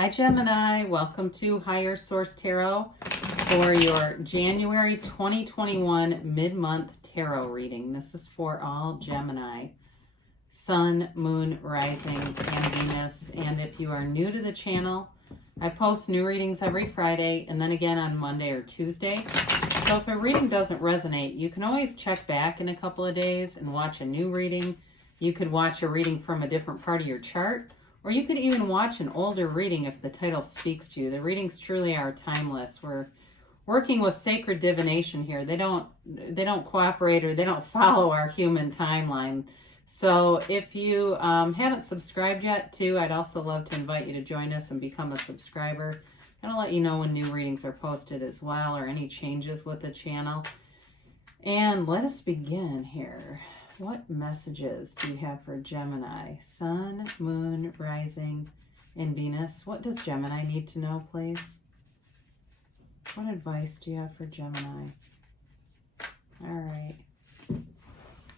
Hi Gemini, welcome to Higher Source Tarot for your January 2021 mid-month tarot reading. This is for all Gemini, Sun, Moon, Rising, and Venus. And if you are new to the channel, I post new readings every Friday and then again on Monday or Tuesday. So if a reading doesn't resonate, you can always check back in a couple of days and watch a new reading. You could watch a reading from a different part of your chart, or you could even watch an older reading if the title speaks to you. The readings truly are timeless. We're working with sacred divination here. They don't cooperate, or they don't follow our human timeline. So if you haven't subscribed yet too, I'd also love to invite you to join us and become a subscriber. And I'll let you know when new readings are posted as well, or any changes with the channel. And let us begin here. What messages do you have for Gemini? Sun, Moon, Rising, and Venus. What does Gemini need to know, please? What advice do you have for Gemini? All right.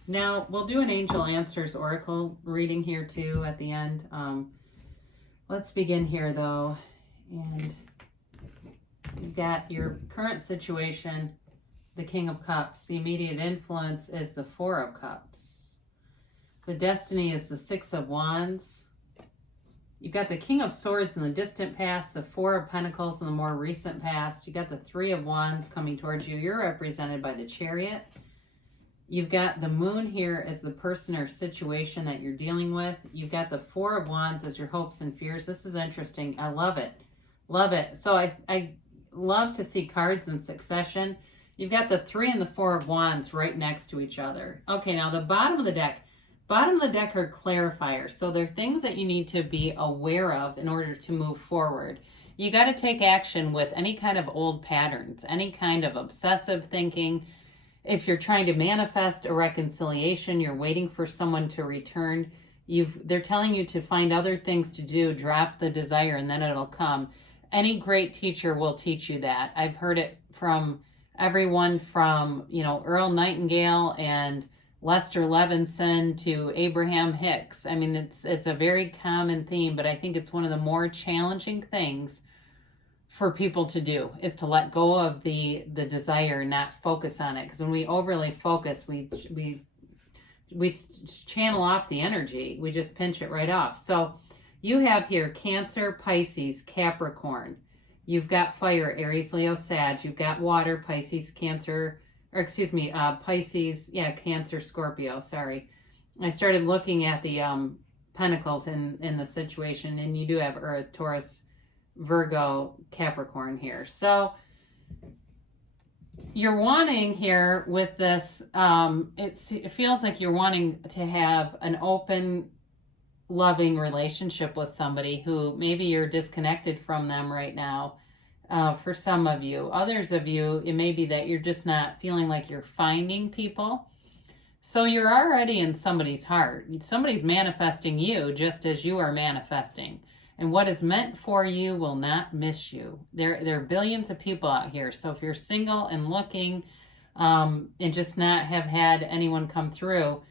Now, we'll do an Angel Answers Oracle reading here, too, at the end. Let's begin here, though. And you've got your current situation, the King of Cups. The immediate influence is the Four of Cups. The destiny is the Six of Wands. You've got the King of Swords in the distant past, the Four of Pentacles in the more recent past. You got the Three of Wands coming towards you. You're represented by the Chariot. You've got the Moon here as the person or situation that you're dealing with. You've got the Four of Wands as your hopes and fears. This is interesting. I love it. Love it. So I love to see cards in succession. You've got the Three and the Four of Wands right next to each other. Okay, now the bottom of the deck are clarifiers. So they're things that you need to be aware of in order to move forward. You got to take action with any kind of old patterns, any kind of obsessive thinking. If you're trying to manifest a reconciliation, you're waiting for someone to return, they're telling you to find other things to do, drop the desire, and then it'll come. Any great teacher will teach you that. I've heard it from everyone from, Earl Nightingale and Lester Levinson to Abraham Hicks. I mean, it's a very common theme, but I think it's one of the more challenging things for people to do, is to let go of the desire and not focus on it. Because when we overly focus, we channel off the energy. We just pinch it right off. So you have here Cancer, Pisces, Capricorn. You've got fire, Aries, Leo, Sag. You've got water, Pisces, Cancer, Pisces, Cancer, Scorpio, sorry. I started looking at the Pentacles in the situation, and you do have Earth, Taurus, Virgo, Capricorn here. So you're wanting here with this, it feels like you're wanting to have an open, loving relationship with somebody who maybe you're disconnected from them right now. For some of you, others of you, it may be that you're just not feeling like you're finding people. So you're already in somebody's heart. Somebody's manifesting you just as you are manifesting. And what is meant for you will not miss you. There are billions of people out here. So if you're single and looking and just not have had anyone come through,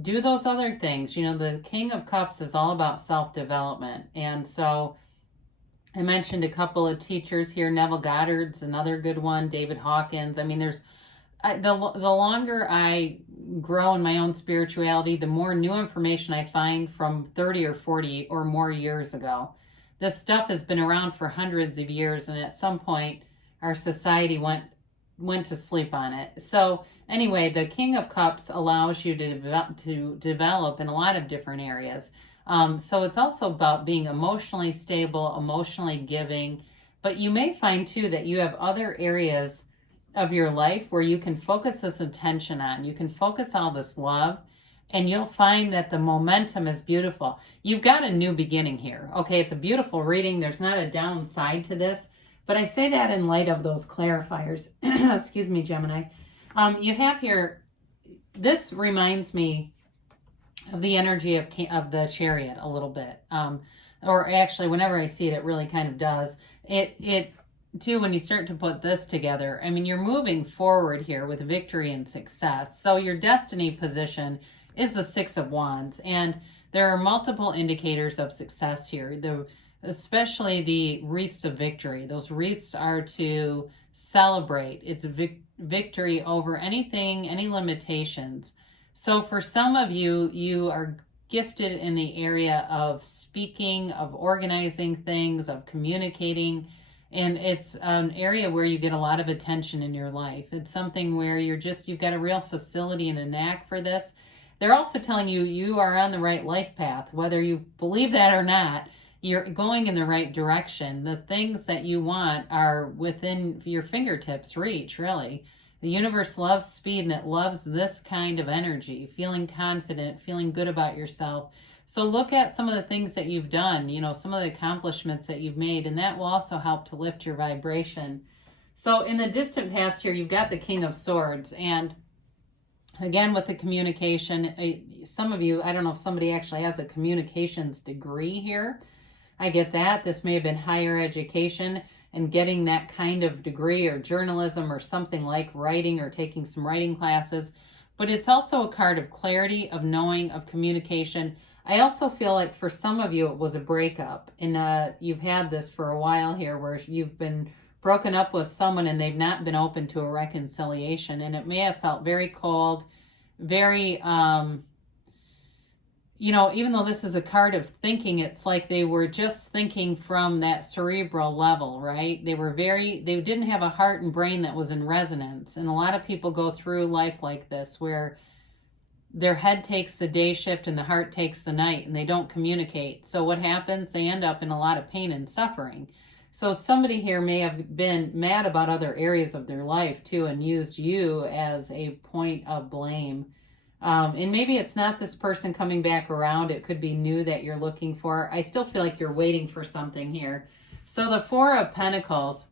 do those other things. The King of Cups is all about self-development. And so I mentioned a couple of teachers here. Neville Goddard's another good one. David Hawkins. I mean, the longer I grow in my own spirituality, the more new information I find from 30 or 40 or more years ago. This stuff has been around for hundreds of years, and at some point, our society went to sleep on it. So anyway, the King of Cups allows you to develop in a lot of different areas. So it's also about being emotionally stable, emotionally giving. But you may find, too, that you have other areas of your life where you can focus this attention on. You can focus all this love, and you'll find that the momentum is beautiful. You've got a new beginning here. Okay, it's a beautiful reading. There's not a downside to this. But I say that in light of those clarifiers. Excuse me, Gemini. You have here, this reminds me of the energy of the Chariot a little bit. Or actually, whenever I see it, it really kind of does. It too, when you start to put this together, I mean, you're moving forward here with victory and success. So your destiny position is the Six of Wands. And there are multiple indicators of success here. especially the wreaths of victory. Those wreaths are to celebrate. It's a victory over anything, any limitations. So for some of you, you are gifted in the area of speaking, of organizing things, of communicating. And it's an area where you get a lot of attention in your life. It's something where you've got a real facility and a knack for this. They're also telling you you are on the right life path. Whether you believe that or not, you're going in the right direction. The things that you want are within your fingertips reach, really. The universe loves speed, and it loves this kind of energy, feeling confident, feeling good about yourself. So look at some of the things that you've done, some of the accomplishments that you've made, and that will also help to lift your vibration. So in the distant past here, you've got the King of Swords, and again, with the communication, some of you, I don't know if somebody actually has a communications degree here. I get that. This may have been higher education and getting that kind of degree, or journalism, or something like writing, or taking some writing classes. But it's also a card of clarity, of knowing, of communication. I also feel like for some of you, it was a breakup. And you've had this for a while here, where you've been broken up with someone and they've not been open to a reconciliation. And it may have felt very cold, very, even though this is a card of thinking, it's like they were just thinking from that cerebral level, right? They didn't have a heart and brain that was in resonance. And a lot of people go through life like this, where their head takes the day shift and the heart takes the night, and they don't communicate. So what happens? They end up in a lot of pain and suffering. So somebody here may have been mad about other areas of their life too, and used you as a point of blame. And maybe it's not this person coming back around. It could be new that you're looking for. I still feel like you're waiting for something here. So the Four of Pentacles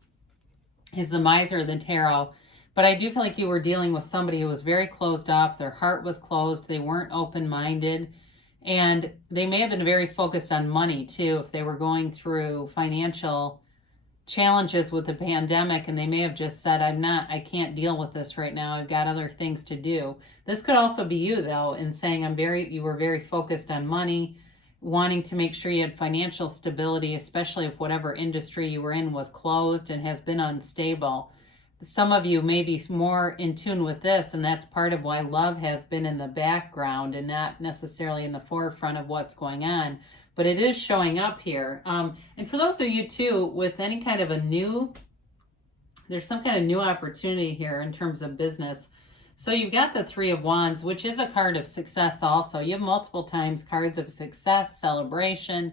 is the miser of the tarot. But I do feel like you were dealing with somebody who was very closed off. Their heart was closed. They weren't open-minded. And they may have been very focused on money too, if they were going through financial challenges with the pandemic, and they may have just said, I can't deal with this right now. I've got other things to do. This could also be you though, in saying you were very focused on money, wanting to make sure you had financial stability, especially if whatever industry you were in was closed and has been unstable. Some of you may be more in tune with this, and that's part of why love has been in the background and not necessarily in the forefront of what's going on. But it is showing up here. And for those of you too, with any kind of there's some kind of new opportunity here in terms of business. So you've got the Three of Wands, which is a card of success also. You have multiple times cards of success, celebration.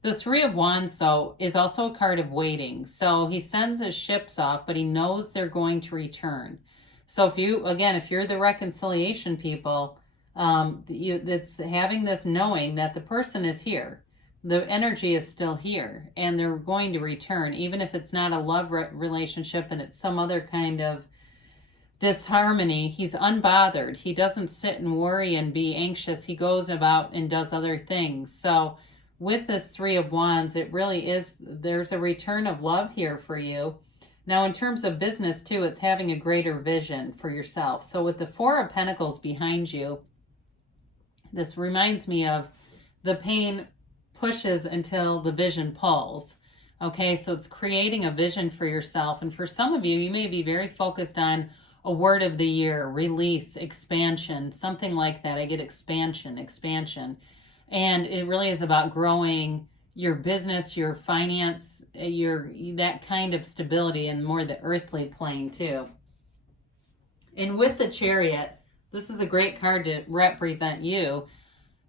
The Three of Wands, though, is also a card of waiting. So he sends his ships off, but he knows they're going to return. So if you're the reconciliation people, it's having this knowing that the person is here. The energy is still here, and they're going to return, even if it's not a love relationship and it's some other kind of disharmony. He's unbothered. He doesn't sit and worry and be anxious. He goes about and does other things. So with this Three of Wands, it really is, there's a return of love here for you. Now, in terms of business too, it's having a greater vision for yourself. So with the Four of Pentacles behind you, this reminds me of the pain pushes until the vision pulls. Okay, so it's creating a vision for yourself. And for some of you, you may be very focused on a word of the year, release, expansion, something like that. I get expansion. And it really is about growing your business, your finance, that kind of stability, and more the earthly plane too. And with the Chariot, this is a great card to represent you.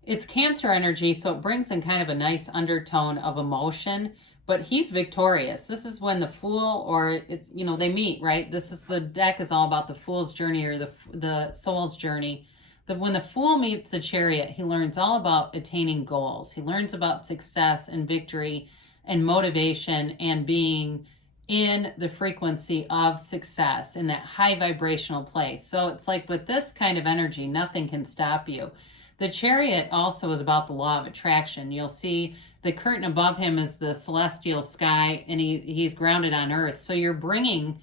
It's Cancer energy, so it brings in kind of a nice undertone of emotion, but he's victorious. This is when the Fool, or it's, they meet, right? The deck is all about the Fool's journey, or the soul's journey. When the Fool meets the Chariot, he learns all about attaining goals. He learns about success and victory and motivation and being in the frequency of success, in that high vibrational place. So it's like with this kind of energy, nothing can stop you. The Chariot also is about the law of attraction. You'll see the curtain above him is the celestial sky, and he's grounded on earth. So you're bringing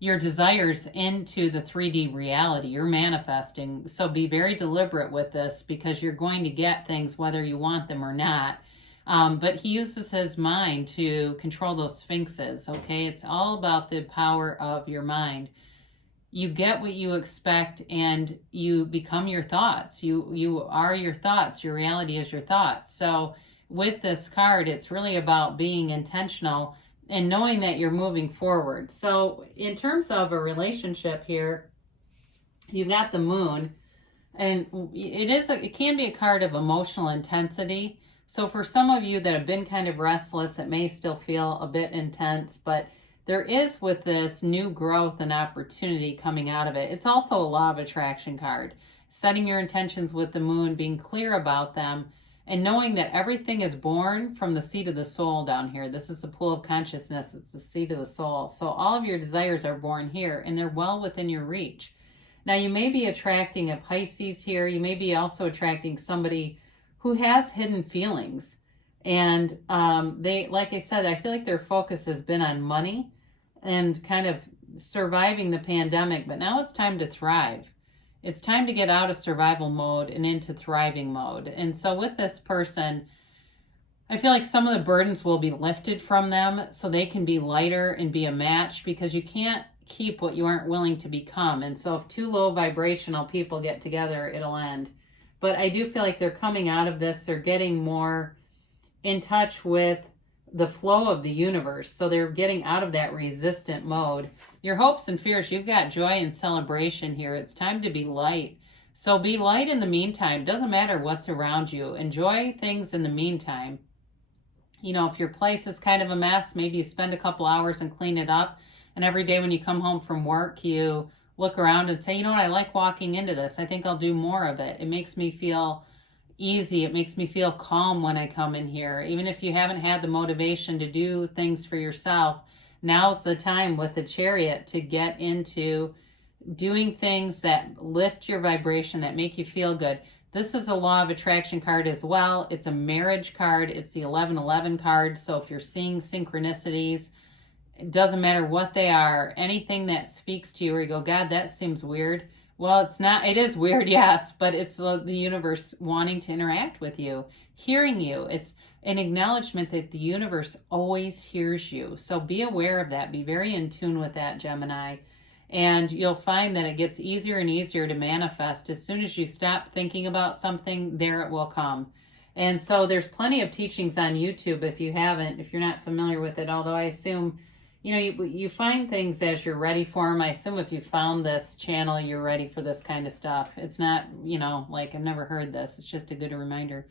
your desires into the 3D reality. You're manifesting. So be very deliberate with this, because you're going to get things whether you want them or not. But he uses his mind to control those sphinxes, okay? It's all about the power of your mind. You get what you expect, and you become your thoughts. You are your thoughts. Your reality is your thoughts. So with this card, it's really about being intentional and knowing that you're moving forward. So in terms of a relationship here, you've got the moon, and it can be a card of emotional intensity. So for some of you that have been kind of restless, it may still feel a bit intense, but there is, with this, new growth and opportunity coming out of it. It's also a law of attraction card. Setting your intentions with the moon, being clear about them, and knowing that everything is born from the seat of the soul down here. This is the pool of consciousness. It's the seat of the soul. So all of your desires are born here, and they're well within your reach. Now, you may be attracting a Pisces here. You may be also attracting somebody who has hidden feelings. And they, like I said, I feel like their focus has been on money and kind of surviving the pandemic, but now it's time to thrive. It's time to get out of survival mode and into thriving mode. And so with this person, I feel like some of the burdens will be lifted from them so they can be lighter and be a match, because you can't keep what you aren't willing to become. And so if two low vibrational people get together, it'll end. But I do feel like they're coming out of this, they're getting more in touch with the flow of the universe. So they're getting out of that resistant mode. Your hopes and fears, you've got joy and celebration here. It's time to be light. So be light in the meantime. Doesn't matter what's around you. Enjoy things in the meantime. You know, if your place is kind of a mess, maybe you spend a couple hours and clean it up. And every day when you come home from work, you look around and say, you know what, I like walking into this. I think I'll do more of it. It makes me feel easy. It makes me feel calm when I come in here. Even if you haven't had the motivation to do things for yourself, now's the time with the Chariot to get into doing things that lift your vibration, that make you feel good. This is a law of attraction card as well. It's a marriage card. It's the 1111 card. So if you're seeing synchronicities, it doesn't matter what they are, anything that speaks to you where you go, God, that seems weird. Well, it's not, it is weird, yes, but it's the universe wanting to interact with you, hearing you. It's an acknowledgement that the universe always hears you. So be aware of that. Be very in tune with that, Gemini. And you'll find that it gets easier and easier to manifest. As soon as you stop thinking about something, there it will come. And so there's plenty of teachings on YouTube if you haven't, if you're not familiar with it, although I assume you know, you find things as you're ready for them. I assume if you found this channel, you're ready for this kind of stuff. It's not, you know, like I've never heard this. It's just a good reminder.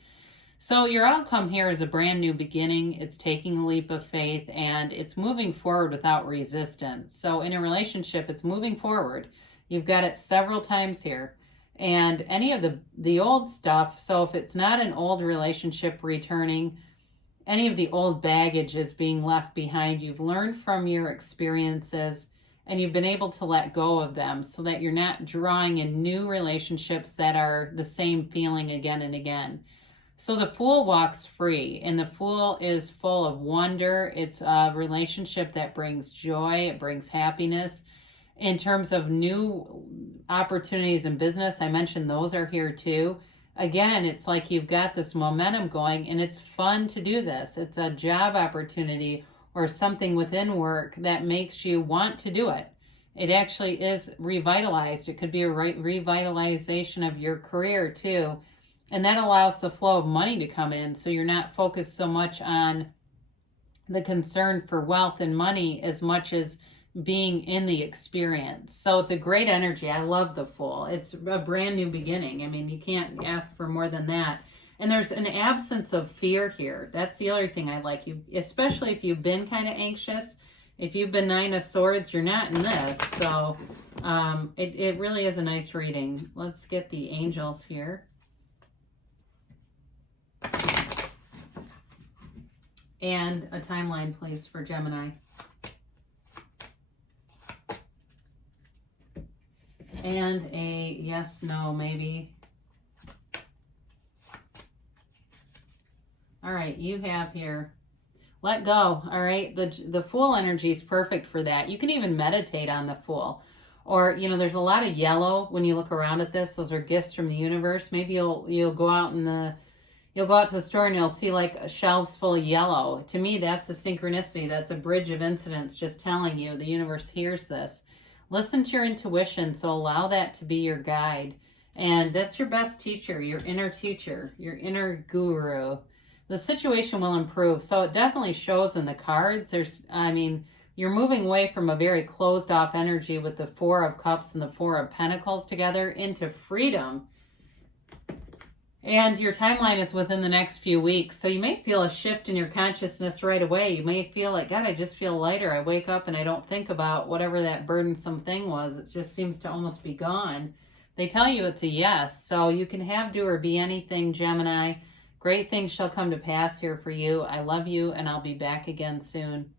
So your outcome here is a brand new beginning. It's taking a leap of faith, and it's moving forward without resistance. So in a relationship, it's moving forward. You've got it several times here. And any of the old stuff, so if it's not an old relationship returning, any of the old baggage is being left behind. You've learned from your experiences, and you've been able to let go of them so that you're not drawing in new relationships that are the same feeling again and again. So the Fool walks free, and the Fool is full of wonder. It's a relationship that brings joy. It brings happiness. In terms of new opportunities in business, I mentioned those are here too. Again, it's like you've got this momentum going, and it's fun to do this. It's a job opportunity or something within work that makes you want to do it. It actually is revitalized. It could be a revitalization of your career too. And that allows the flow of money to come in, so you're not focused so much on the concern for wealth and money as much as being in the experience. So it's a great energy. I love the Fool. It's a brand new beginning. I mean, you can't ask for more than that. And there's an absence of fear here. That's the other thing I like. You, especially if you've been kind of anxious. If you've been Nine of Swords, you're not in this. So it really is a nice reading. Let's get the angels here. And a timeline, please, for Gemini. And a yes, no, maybe. All right, you have here, let go. All right, the Fool energy is perfect for that. You can even meditate on the Fool. Or, you know, there's a lot of yellow when you look around at this. Those are gifts from the universe. Maybe you'll go out in You'll go out to the store and you'll see like shelves full of yellow. To me, that's a synchronicity. That's a bridge of incidents just telling you the universe hears this. Listen to your intuition, so allow that to be your guide. And that's your best teacher, your inner teacher, your inner guru. The situation will improve. So it definitely shows in the cards. You're moving away from a very closed off energy with the Four of Cups and the Four of Pentacles together into freedom. And your timeline is within the next few weeks. So you may feel a shift in your consciousness right away. You may feel like, God, I just feel lighter. I wake up and I don't think about whatever that burdensome thing was. It just seems to almost be gone. They tell you it's a yes. So you can have, do, or be anything, Gemini. Great things shall come to pass here for you. I love you, and I'll be back again soon.